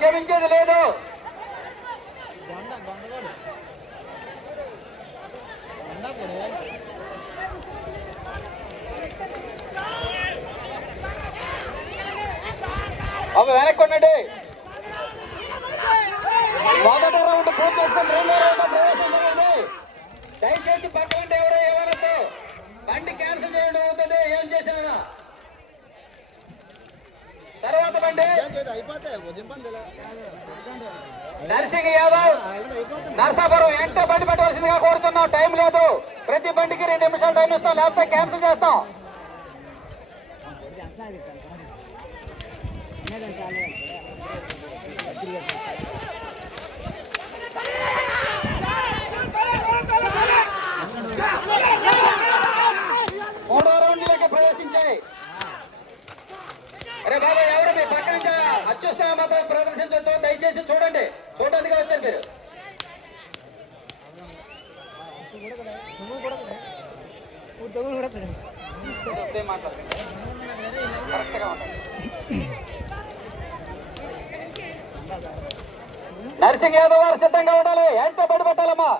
క్షమించేది లేదు. అవి వెనక్కి ఉండండి. మొదటి రౌండ్ పూర్తి చేసుకుని రెండో రౌండ్ ప్రవేశం చేయండి. దయచేసి పక్కన ఎవరో ఏమనొద్దు. బండి క్యాన్సిల్ చేయడం అవుతుంది. ఏం చేసినా తర్వాత బండి నర్సింగ్ యాదవ్ నర్సాపురం వెంట బండి పెట్టవలసిందిగా కోరుతున్నాం. టైం లేదు. ప్రతి బండికి 2 నిమిషాలు టైం ఇస్తాం, లేకపోతే క్యాన్సిల్ చేస్తాం. మూడో రౌండ్లోకి ప్రవేశించాయి. అరే బాబా, ఎవరు మీ పక్క నుంచి అత్యుత్సాహ మాత్రం ప్రదర్శించొద్దు. దయచేసి చూడండి. చూడడానికి వచ్చారు మీరు. నర్సింగ్ యాదవ్ వారు సిద్ధంగా ఉండాలి. ఎంత పడి పెట్టాలమ్మా.